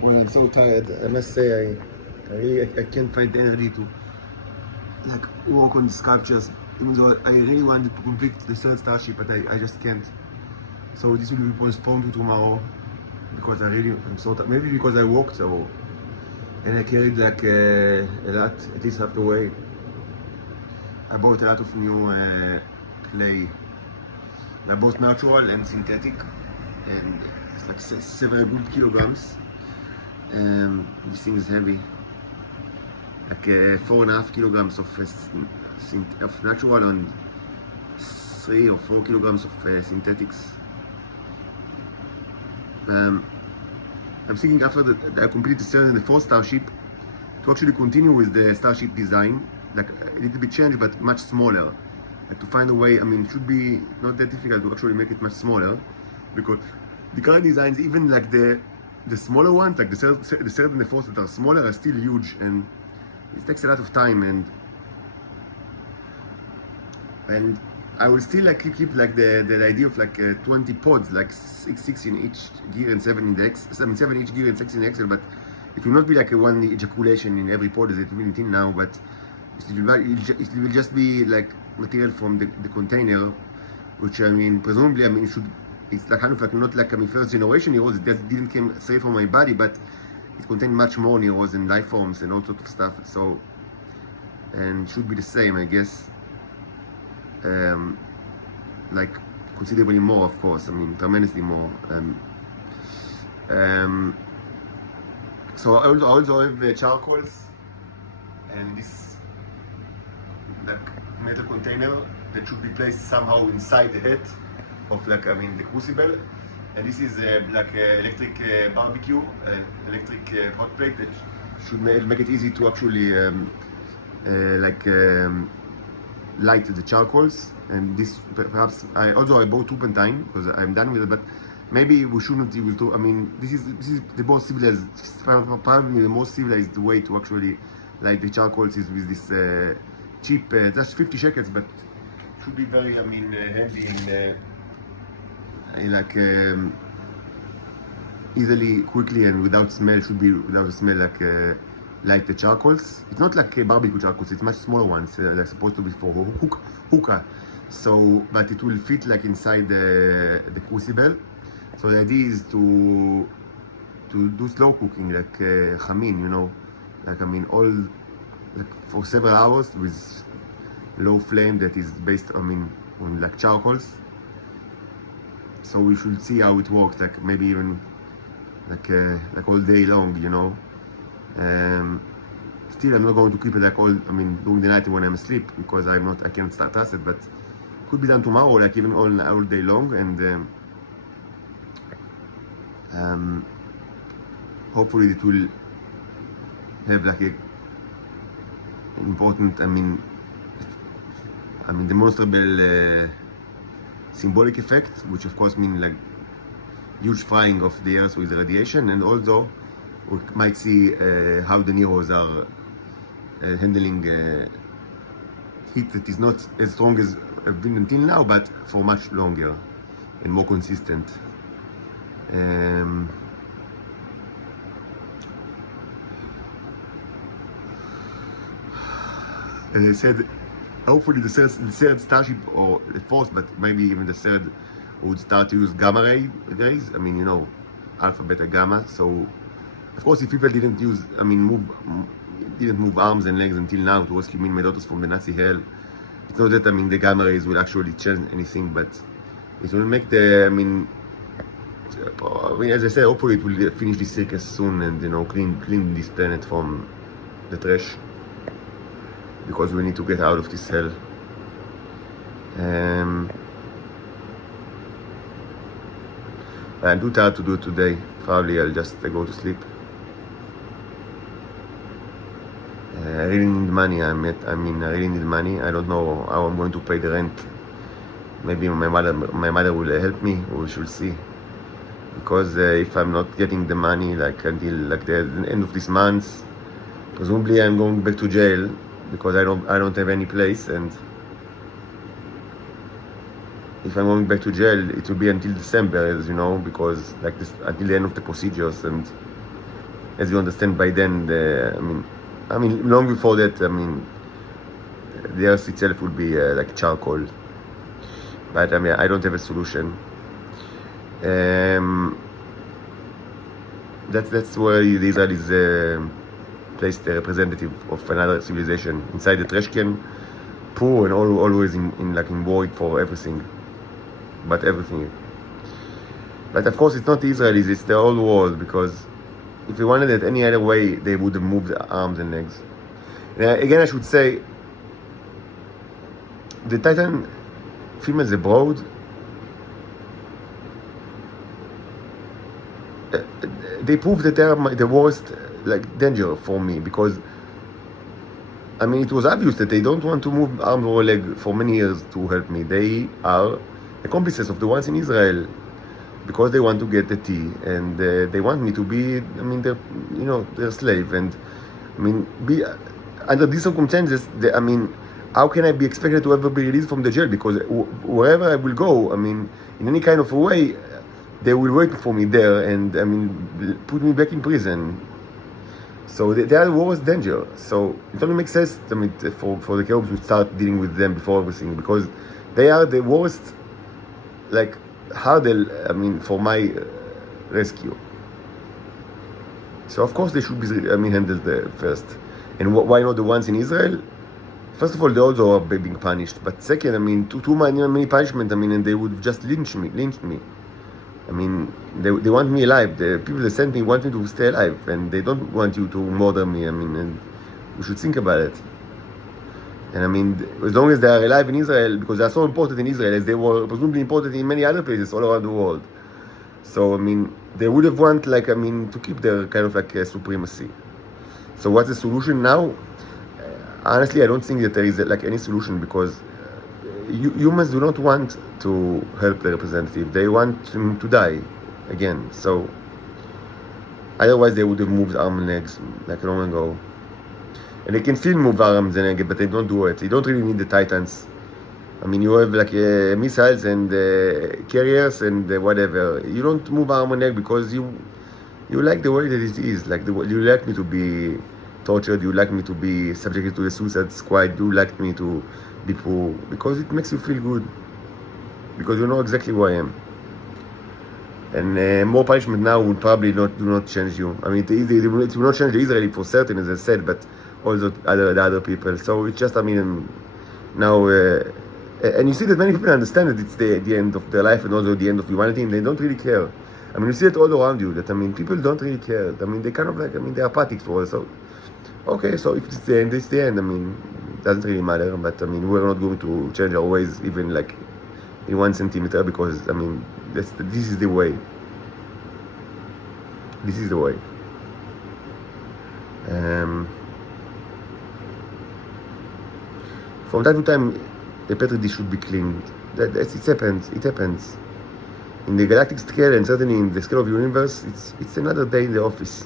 when I'm so tired, I must say I can't find the energy to like work on the sculptures. Even though I really wanted to complete the third starship, but I just can't. So this will be postponed to tomorrow because I'm so tired. Maybe because I walked so and I carried like a lot, at least half the way. I bought a lot of new clay. They're both natural and synthetic, and it's like several good kilograms. This thing is heavy, like 4.5 kilograms of natural and 3 or 4 kilograms of synthetics. I'm thinking after I complete the third and the fourth starship to actually continue with the starship design, like a little bit changed but much smaller. Like to find a way, I mean, it should be not that difficult to actually make it much smaller, because the current designs, even like the smaller ones, like the third and the fourth that are smaller, are still huge, and it takes a lot of time. And I will still like keep like the idea of like 20 pods, like six in each gear and 7 in the X. I mean 7 each gear and 6 in the Excel, but it will not be like a one ejaculation in every pod as it will in now, but it will just be like material from the container, which I mean presumably it's like kind of like not like first generation heroes. It just didn't come straight from my body, but it contained much more heroes and life forms and all sorts of stuff. So, and should be the same, I guess. Like considerably more, of course. I mean, tremendously more. So I also have the charcoals and this like metal container that should be placed somehow inside the head of like the crucible. And this is like electric barbecue, electric hot plate that should make it easy to actually light the charcoals. And this perhaps I bought turpentine because I'm done with it, but maybe we shouldn't use I mean, this is the most civilized, probably the most civilized way to actually light the charcoals is with this cheap, just 50 shekels, but should be very handy and like easily, quickly, and without smell. Should be without a smell, like the charcoals. It's not like barbecue charcoals, it's much smaller ones, they're supposed to be for hookah. So, but it will fit like inside the crucible. So the idea is to do slow cooking, like chamin, you know, like all like for several hours with low flame that is based on like charcoals. So we should see how it works, like maybe even like all day long, you know. Still, I'm not going to keep it like during the night when I'm asleep, because I can't start acid, but could be done tomorrow, like even all day long, and hopefully it will have like a important, demonstrable symbolic effect, which of course means like huge frying of the earth with radiation, and also we might see how the Neros are handling heat that is not as strong as have been until now, but for much longer and more consistent. As I said, hopefully the third starship, or the fourth, but maybe even the third, would start to use gamma rays. You know, alpha, beta, gamma. So, of course, if people didn't move arms and legs until now to rescue my daughters from the Nazi hell, it's not that the gamma rays will actually change anything, but it will make as I said, hopefully it will finish this circus soon, and clean this planet from the trash, because we need to get out of this hell. I'm too tired to do it today. Probably I'll just go to sleep. I really need money. I really need money. I don't know how I'm going to pay the rent. Maybe my mother will help me. We should see. Because if I'm not getting the money until the end of this month, presumably I'm going back to jail, because I don't have any place. And if I'm going back to jail, it will be until December, as you know, because until the end of the procedures, and as you understand by then, I mean, long before that, the earth itself would be like charcoal. But I don't have a solution. That's where the Israelis placed a representative of another civilization inside the trash can, poor and always in worried for everything, but everything. But of course, it's not the Israelis; it's the whole world. Because if they wanted it any other way, they would have moved their arms and legs. Again, I should say, the Titan females abroad, they prove that they are the worst danger for me, because it was obvious that they don't want to move arm or leg for many years to help me. They are accomplices of the ones in Israel, because they want to get the tea, and they want me to be, their slave, and be under these circumstances. How can I be expected to ever be released from the jail? Because wherever I will go, in any kind of a way, they will wait for me there and put me back in prison. So they are the worst danger. So it only makes sense for the cherubs to start dealing with them before everything, because they are the worst hurdle for my rescue. So of course they should be handled first. And why not the ones in Israel? First of all, they also are being punished. But second, too many punishment. And they would just lynch me. They want me alive. The people that sent me want me to stay alive, and they don't want you to murder me. And we should think about it. And as long as they are alive in Israel, because they are so important in Israel, as they were presumably important in many other places all around the world. So they would have want to keep their kind of supremacy. So what's the solution now? Honestly, I don't think that there is any solution, because humans do not want to help the representative. They want him to die again. So otherwise they would have moved arms and legs long ago. And they can still move arms and legs, but they don't do it. You don't really need the Titans. You have missiles and carriers and whatever. You don't move arm and leg because you like the way that it is. You like me to be tortured. You like me to be subjected to the suicide squad. You like me to be poor, because it makes you feel good, because you know exactly who I am. And more punishment now would probably do not change you. It will not change the Israeli for certain, as I said, but also the other people. So it's just now and you see that many people understand that it's the end of their life and also the end of humanity, and they don't really care. You see it all around you, that people don't really care. They kind of they're apathic for us. So okay, so if it's the end, it's the end. It doesn't really matter. But we're not going to change our ways even in 1 centimeter, because this is the way. This is the way. From time to time, the petri dish should be cleaned. It happens. It happens. In the galactic scale, and certainly in the scale of the universe, it's another day in the office.